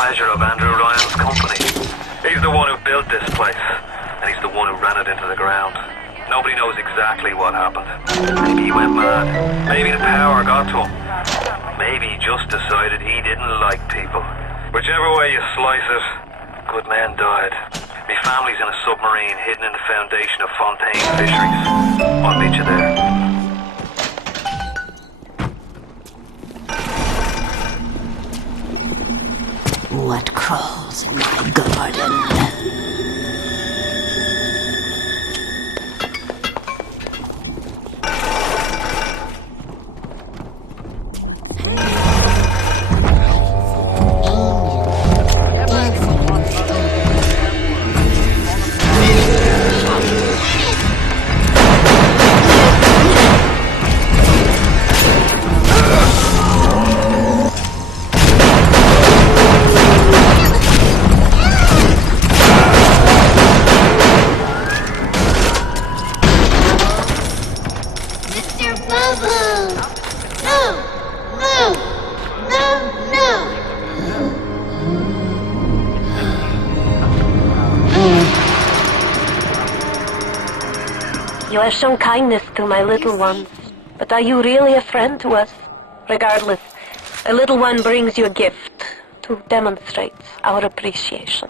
pleasure of Andrew Ryan's company. He's the one who built this place, and he's the one who ran it into the ground. Nobody knows exactly what happened. Maybe he went mad. Maybe the power got to him. Maybe he just decided he didn't like people. Whichever way you slice it, good men died. My family's in a submarine hidden in the foundation of Fontaine Fisheries. I'll meet you there. What crawls in my garden? You have shown kindness to my little ones, but are you really a friend to us? Regardless, a little one brings you a gift to demonstrate our appreciation.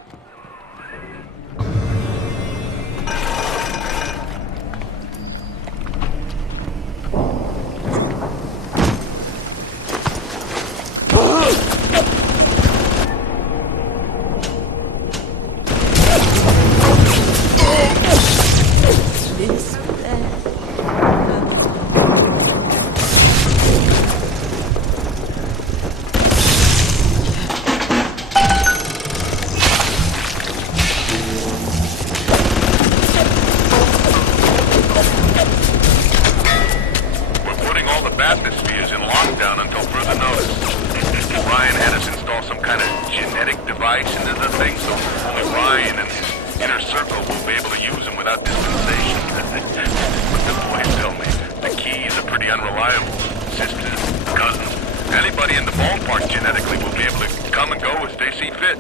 Atmospheres in lockdown until further notice. Ryan had us install some kind of genetic device into the thing, so only Ryan and his inner circle will be able to use them without dispensation. But the boys tell me the keys are pretty unreliable. Sisters, cousins, anybody in the ballpark genetically will be able to come and go as they see fit.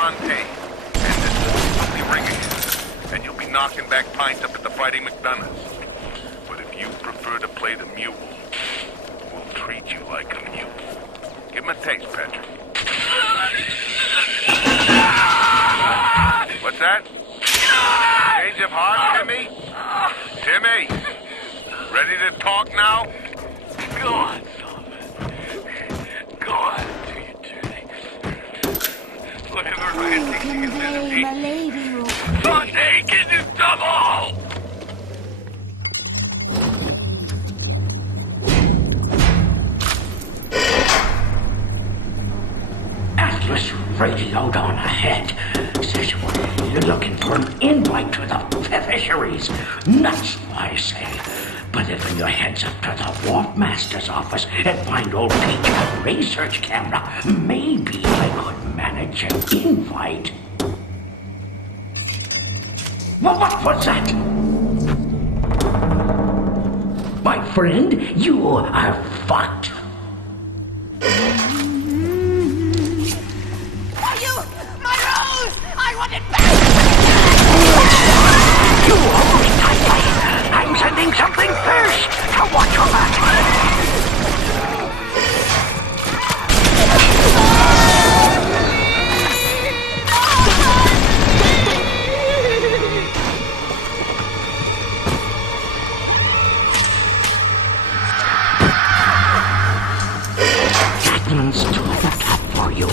Fontaine, and this will be ringing, and you'll be knocking back pints up at the Fighting McDonough's. But if you prefer to play the mule, we'll treat you like a mule. Give him a taste, Patrick. What's that? Change of heart, Timmy? Timmy! Ready to talk now? Go on, Sullivan. Go on, do your dirty. Whatever Ryan thinks he can do to me. Fontaine can do double! Atlas radioed on ahead. Says you're looking for an invite to the fisheries. Nuts, I say. But if you heads up to the Warp Master's office and find old Peach a research camera, maybe I could manage an invite. What was that? My friend, you are fucked. You almost died. I'm sending something first. Now watch your back. That one's too tough for you.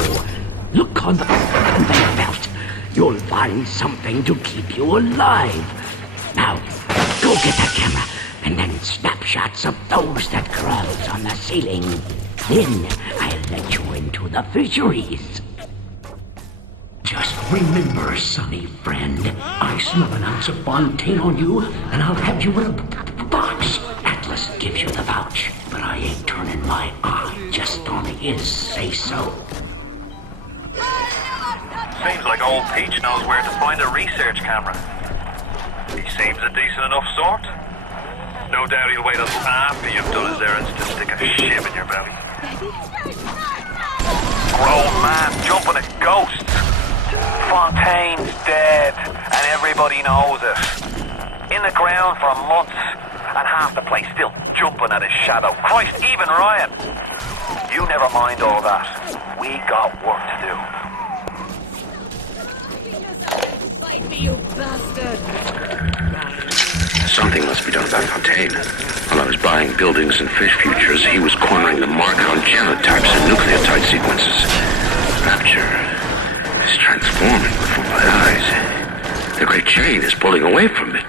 Look on the conveyor belt. You'll find something to keep you alive. Now, go get that camera, and then snapshots of those that crawls on the ceiling. Then I'll let you into the fisheries. Just remember, sonny friend, I smell an ounce of Fontaine on you, and I'll have you in a box. Atlas gives you the vouch, but I ain't turning my eye just on his say-so. Seems like old Peach knows where to find a research camera. He seems a decent enough sort. No doubt he'll wait until after you've done his errands to stick a shiv in your belly. Grown man jumping at ghosts. Fontaine's dead, and everybody knows it. In the ground for months, and half the place still jumping at his shadow. Christ, even Ryan. You never mind all that. We got work to do. Fight me, you bastard! Something must be done about Fontaine. While I was buying buildings and fish futures, he was cornering the market on genotypes and nucleotide sequences. Rapture is transforming before my eyes. The great chain is pulling away from me.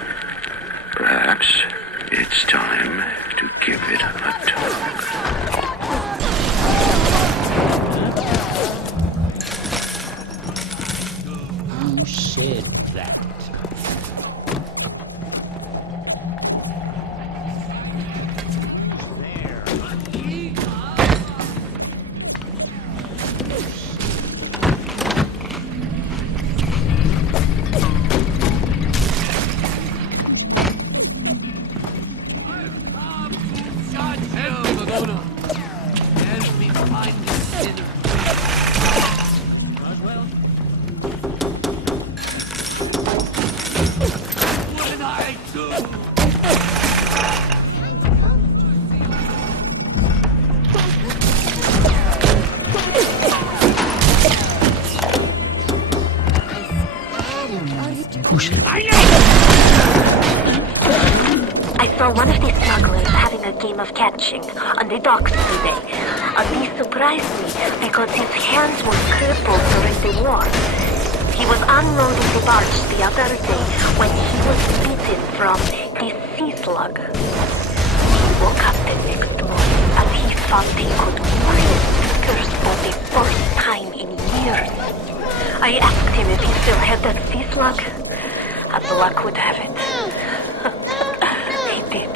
Perhaps it's time to give it a tug. Who said that? I saw one of these smugglers having a game of catching on the docks today. And he surprised me because his hands were crippled during the war. He was unloading the barge the other day when he was bitten from the sea slug. He woke up the next morning and he thought he could move his fingers for the first time in years. I asked him if he still had that sea slug. As luck would have it, he did.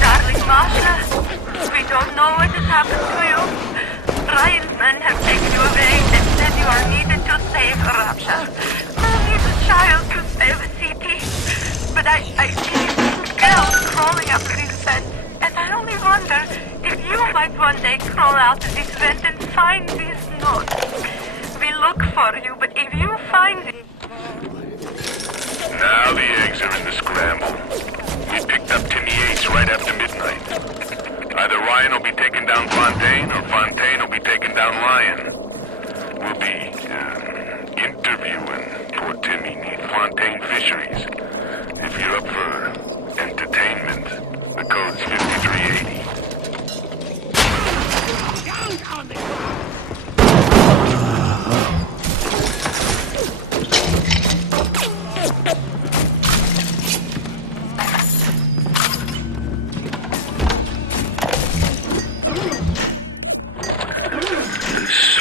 Darling Masha, we don't know what has happened to you. Ryan's men have taken you away and said you are needed to save Rapture. find these notes, we look for you, but if you find it... Now the eggs are in the scramble. We picked up Timmy Yates right after midnight. Either Ryan will be taking down Fontaine, or Fontaine will be taking down Ryan. We'll be, interviewing poor Timmy near Fontaine Fisheries. If you're up for entertainment, the code's 5380.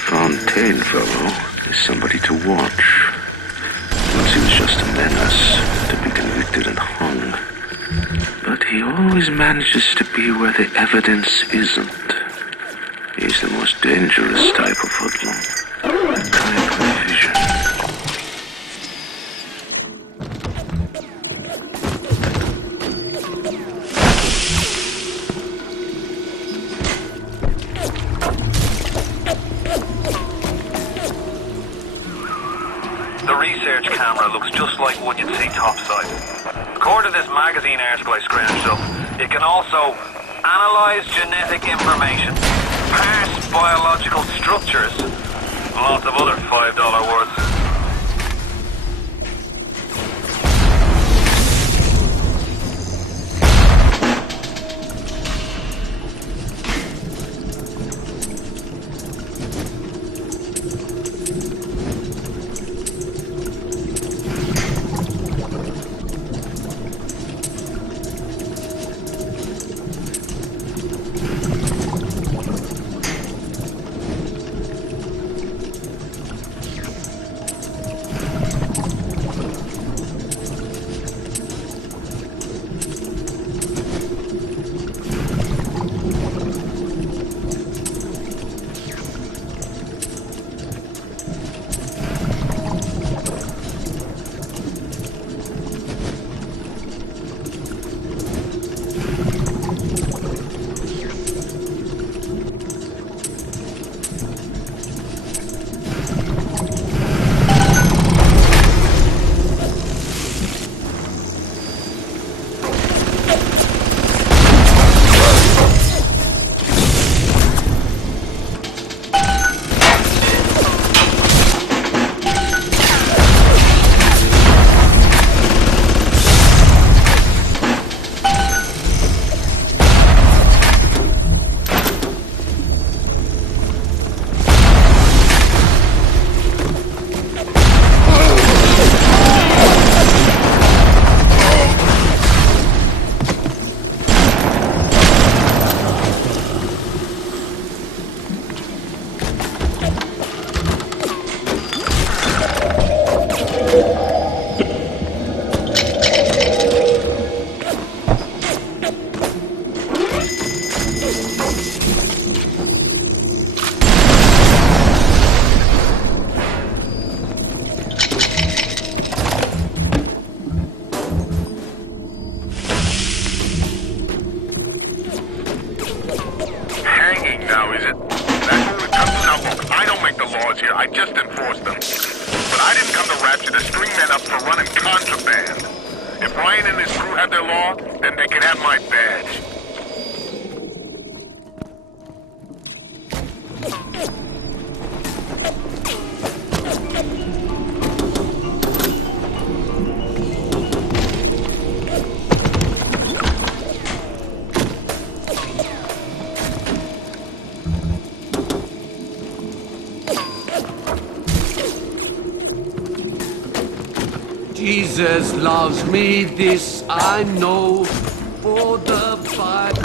Fontaine fellow is somebody to watch. Once he was just a menace, to be convicted and hung. But he always manages to be where the evidence isn't. He's the most dangerous type of hoodlum. A type of vision. The research camera looks just like one you'd see topside. According to this magazine article I scrounged up, it can also analyze genetic information, parse biological structures, and lots of other $5 words. I just enforced them. But I didn't come to Rapture to string men up for running contraband. If Ryan and his crew have their law, then they can have my badge. Jesus loves me, this I know, for the Bible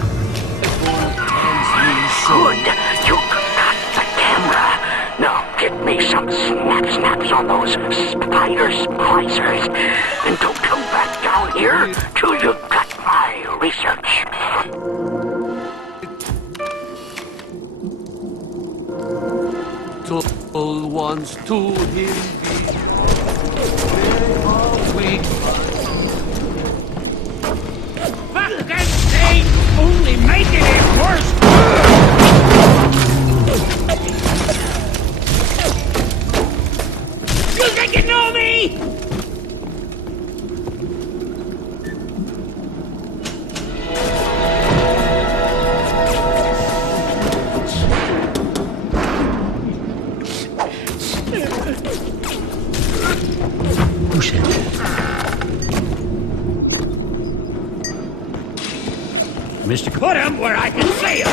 tells me so. Good. You got the camera. Now get me some snaps on those spider splicers. And don't come back down here till you got my research. Told once to him be Fucking thing! Only making it worse! Bullshit. Mr. Put him where I can see him!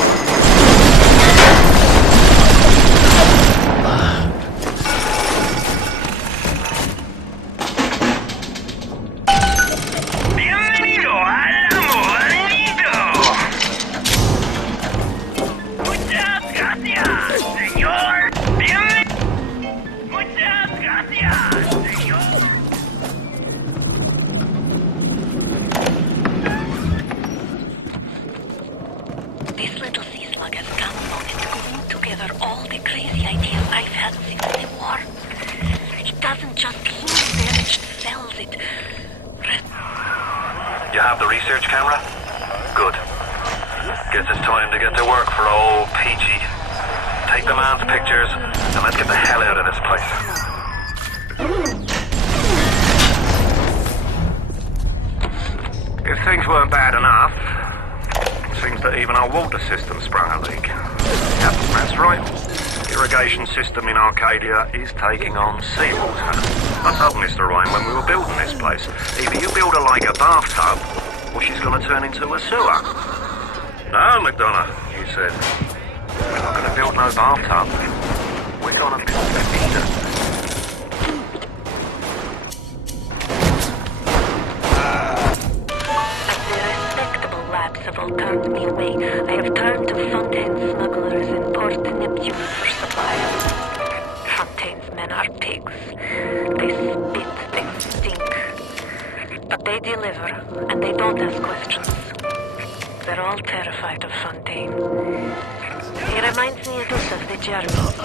Bienvenido al Amorito. Muchas gracias, señor. Muchas gracias, señor. This little sea slug has come along and glued together all the crazy ideas I've had since the war. It doesn't just live there, it sells it. You have the research camera? Good. Guess it's time to get to work for old Peachy. Take the man's pictures, and let's get the hell out of this place. If things weren't bad enough, it seems that even our water system sprung a leak. Yep, that's right. The irrigation system in Arcadia is taking on seawater. I told Mr. Ryan when we were building this place, either you build her like a bathtub, or she's going to turn into a sewer. No, McDonough, he said. We're not going to build no bathtub. We're going to build a Eden. Have all turned me away. I have turned to Fontaine's smugglers in Port Neptune for supplies. Fontaine's men are pigs. They spit, they stink. But they deliver, and they don't ask questions. They're all terrified of Fontaine. He reminds me a bit of the Germans.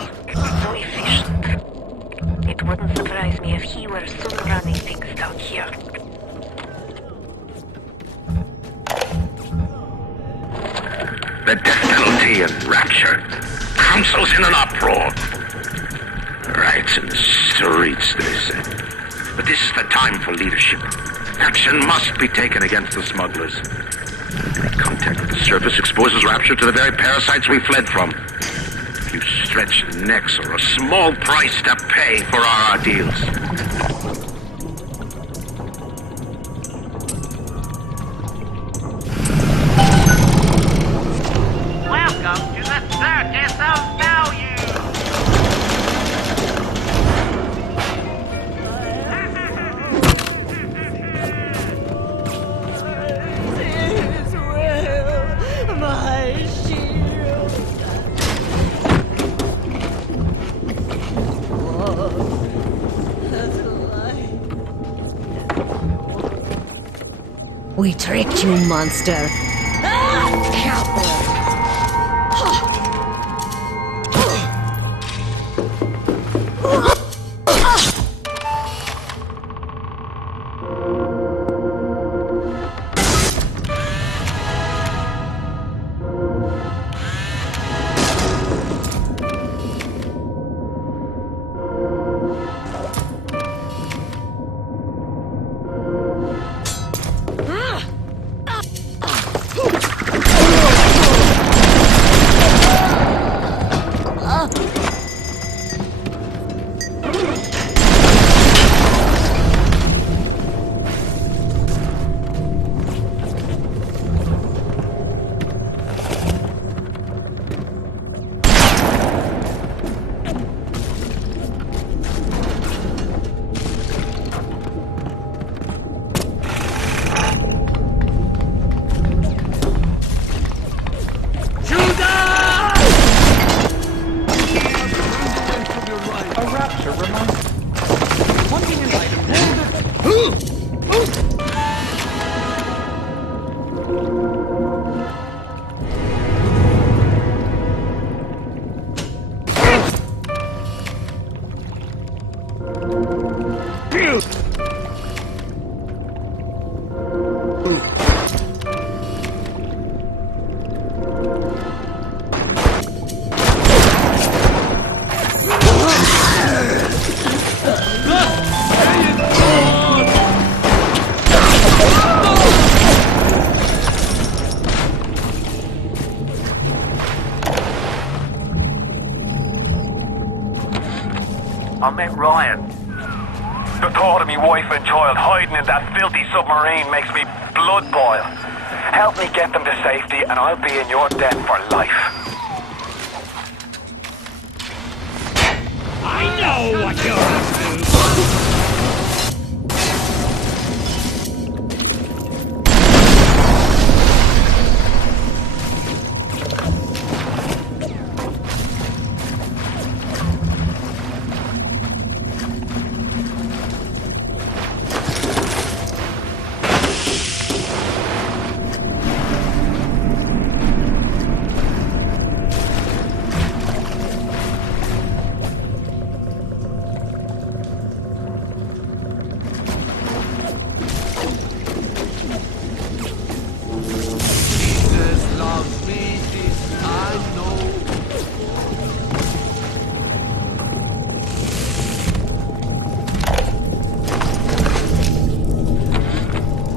So efficient. It wouldn't surprise me if he were soon running things down here. The death penalty and rapture. Council's in an uproar. Riots in the streets, they say. But this is the time for leadership. Action must be taken against the smugglers. Contact with the surface exposes rapture to the very parasites we fled from. A few stretched necks or a small price to pay for our ideals. Welcome to the Circus of Value! This will my shield. We tricked you, monster. Cowboy! I met Ryan. The thought of me wife and child hiding in that filthy submarine makes me blood boil. Help me get them to safety and I'll be in your debt for life. I know what you're up to!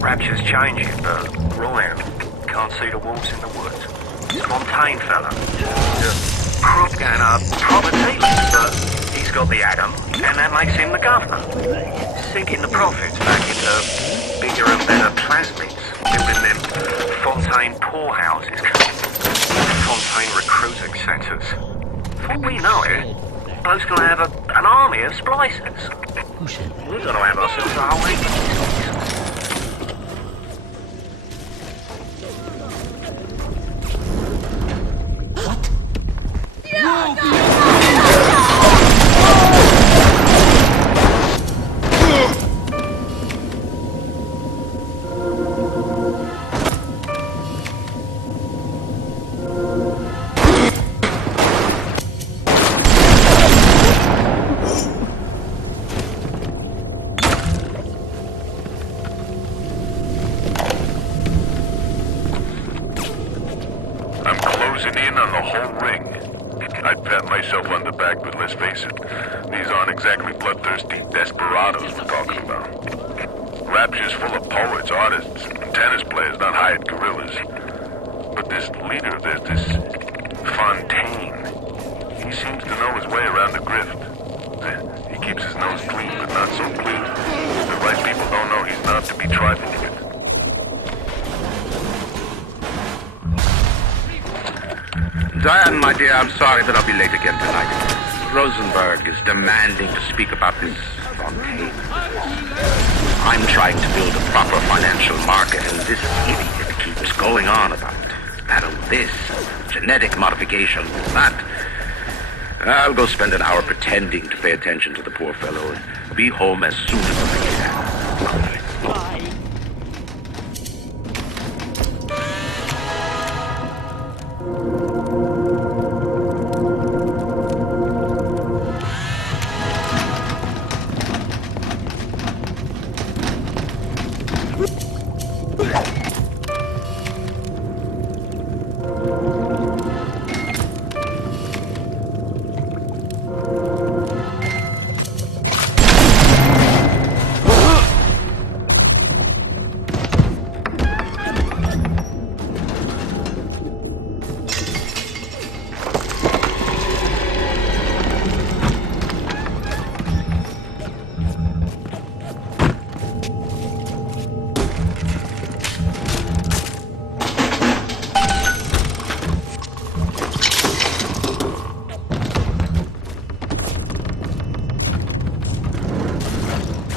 Rapture's changing, but Ryan can't see the wolves in the woods. Fontaine fella. He's a crook and a property, but he's got the Adam, and that makes him the governor. Sinking the profits back into bigger and better plasmids, building them Fontaine poorhouses, Fontaine recruiting centres. Before we know it, bloke's gonna have an army of splicers. We're gonna have ourselves a whole heap of these. closing in on the whole ring. I'd pat myself on the back, but let's face it, these aren't exactly bloodthirsty desperados we're talking about. Rapture's full of poets, artists, and tennis players, not hired guerrillas. But this leader, there's this Fontaine. He seems to know his way around the grift. He keeps his nose clean, but not so clean. The right people don't know he's not to be trifled with. Diane, my dear, I'm sorry that I'll be late again tonight. Rosenberg is demanding to speak about this Fontaine. I'm trying to build a proper financial market, and this idiot keeps going on about nano this, genetic modification, that. I'll go spend an hour pretending to pay attention to the poor fellow and be home as soon as I can.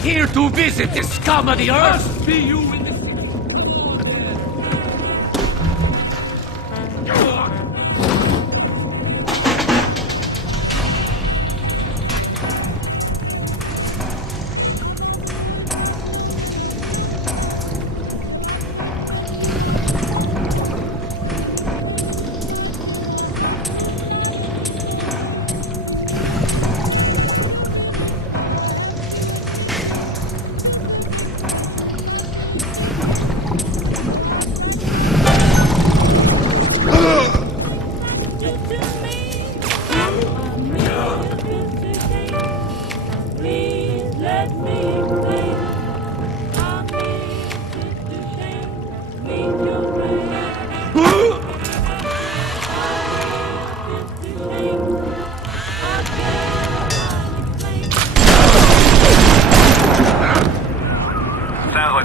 Here to visit the scum of the earth! Be you in the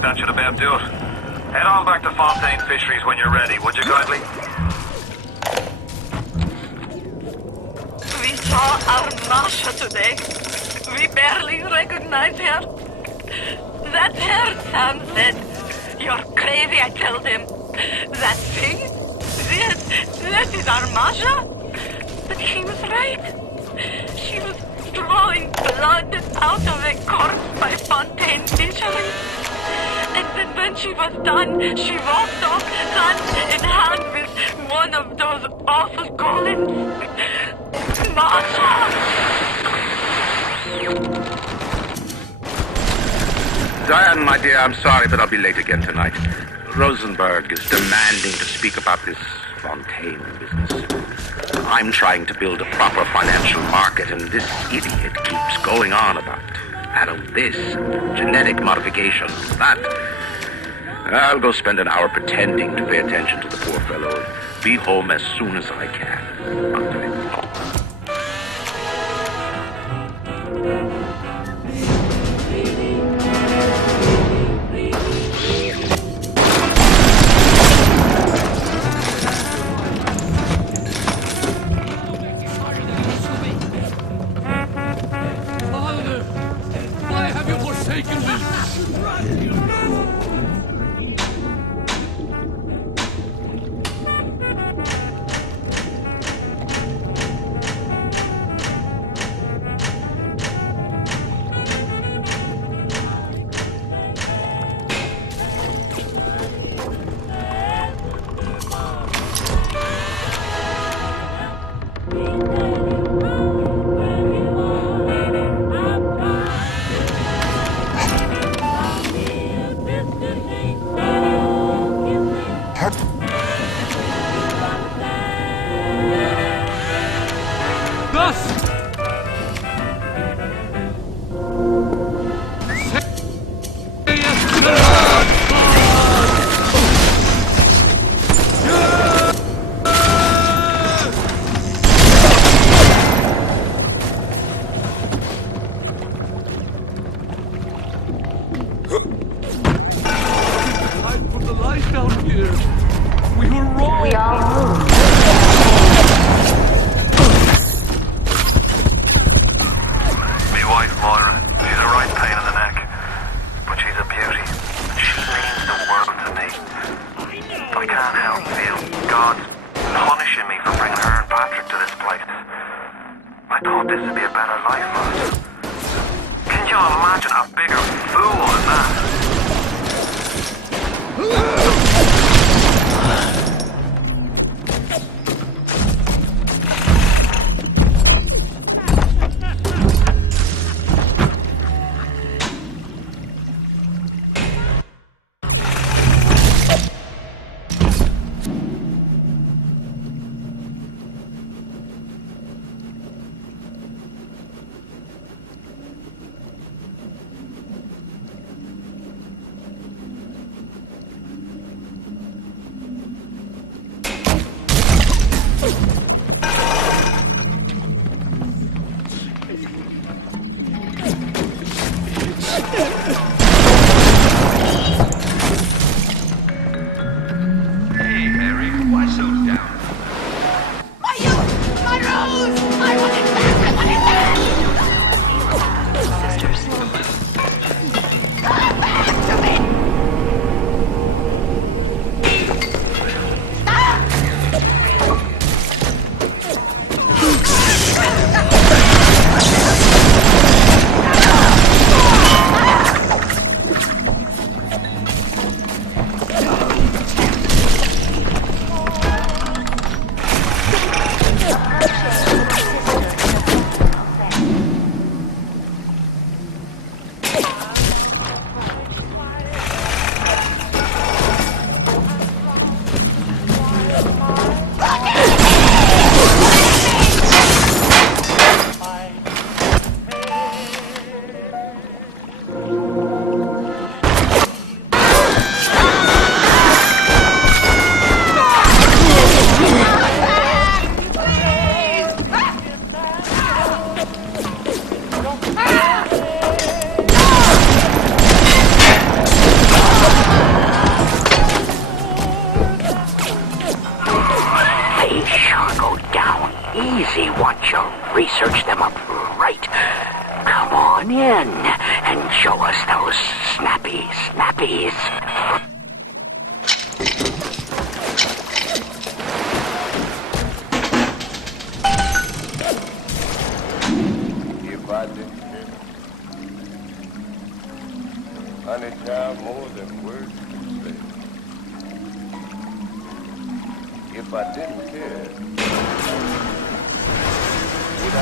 that should about do it. Head on back to Fontaine Fisheries when you're ready, would you kindly? We saw our Masha today. We barely recognize her. That's her, Sam said. You're crazy, I told him. That thing? This is our Masha? But he was right. She was drawing blood out of a corpse by Fontaine Fisheries. And then when she was done, she walked off hand in hand with one of those awful golems. Masha! Diane, my dear, I'm sorry, but I'll be late again tonight. Rosenberg is demanding to speak about this Fontaine business. I'm trying to build a proper financial market, and this idiot keeps going on about this, genetic modification, that. I'll go spend an hour pretending to pay attention to the poor fellow and be home as soon as I can. on in and show us those snappy snappies. If I didn't care, honey child, more than words can say. If I didn't care, would I?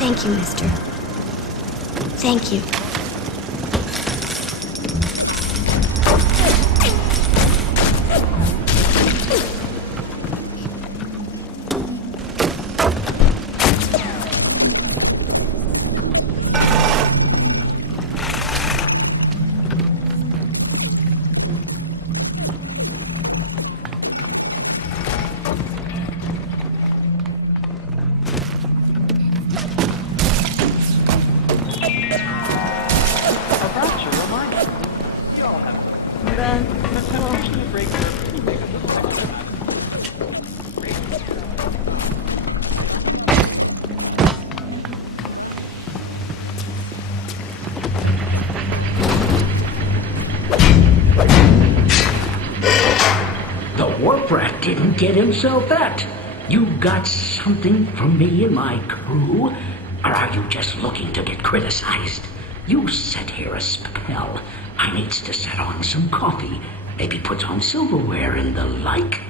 Thank you, mister. Thank you. Didn't get himself that. You got something from me and my crew? Or are you just looking to get criticized? You set here a spell. I needs to set on some coffee, maybe put on silverware and the like.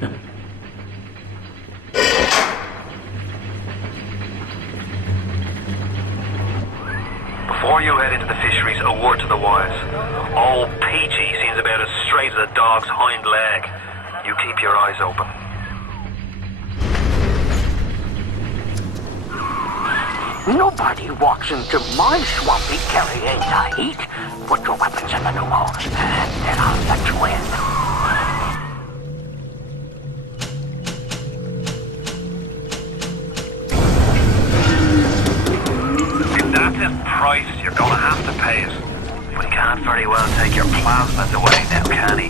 Before you head into the fisheries, a word to the wise. Old Peachy seems about as straight as a dog's hind leg. You keep your eyes open. Nobody walks into my swampy carrying the heat. Put your weapons in the new holes, and then I'll let you in. If that's his price, you're gonna have to pay it. But he can't very well take your plasmids away now, can he?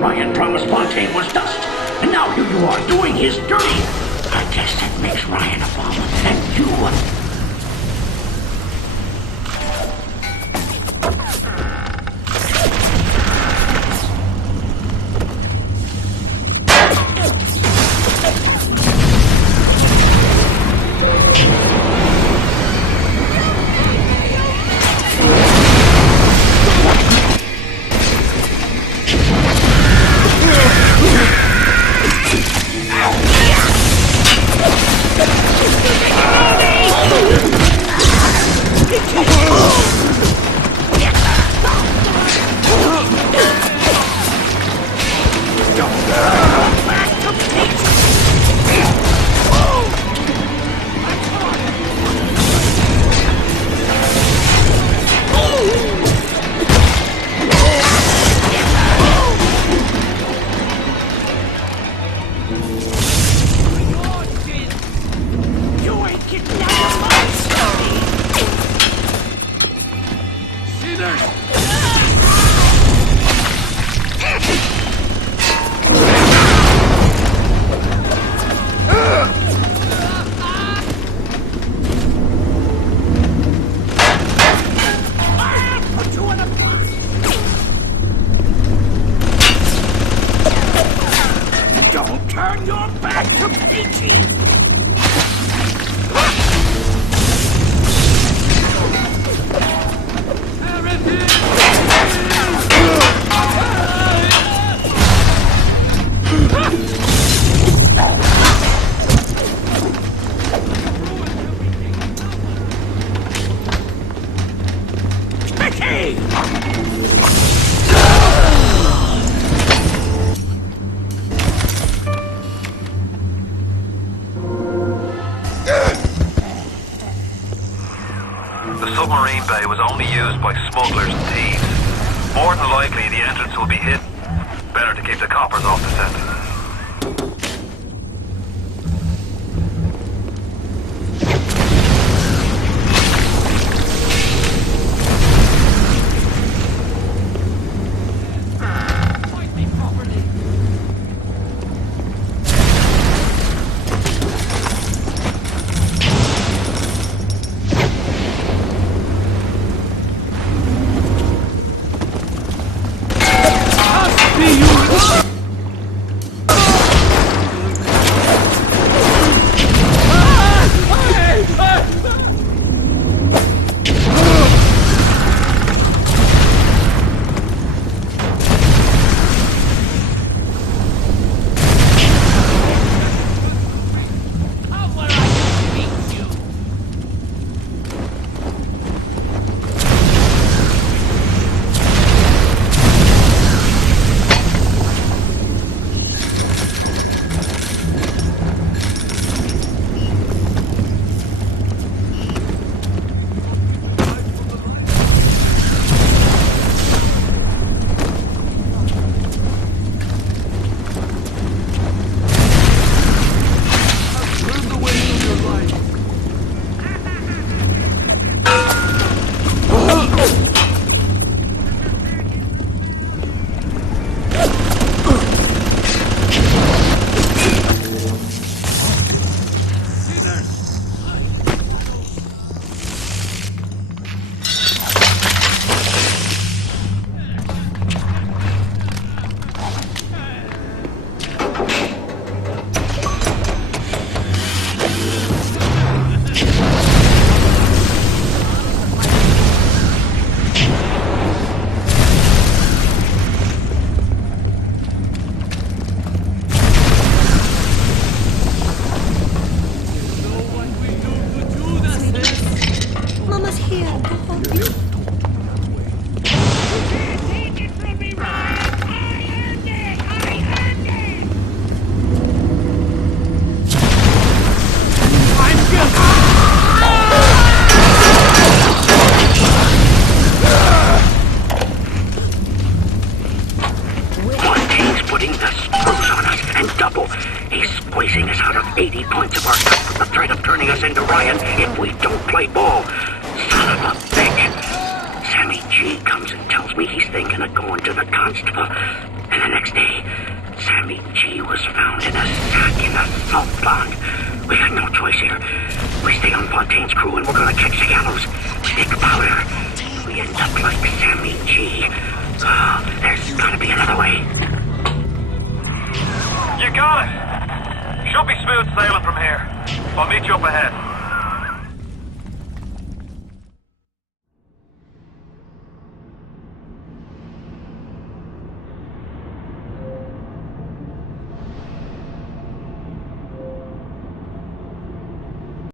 Ryan promised Fontaine was dust, and now here you are doing his dirty. I guess that makes Ryan a bum, and you a... The submarine bay was only used by smugglers and thieves. More than likely, the entrance will be hidden. Better to keep the coppers off the scent. squeezing us out of 80 points of our stuff with the threat of turning us into Ryan if we don't play ball. Son of a bitch. Sammy G comes and tells me he's thinking of going to the constable. And next day, Sammy G was found in a sack in a salt pond. We got no choice here. We stay on Fontaine's crew and we're gonna catch the gallows. Stick powder. We end up like Sammy G. Oh, there's gotta be another way. You got it! Should be smooth sailing from here. I'll meet you up ahead.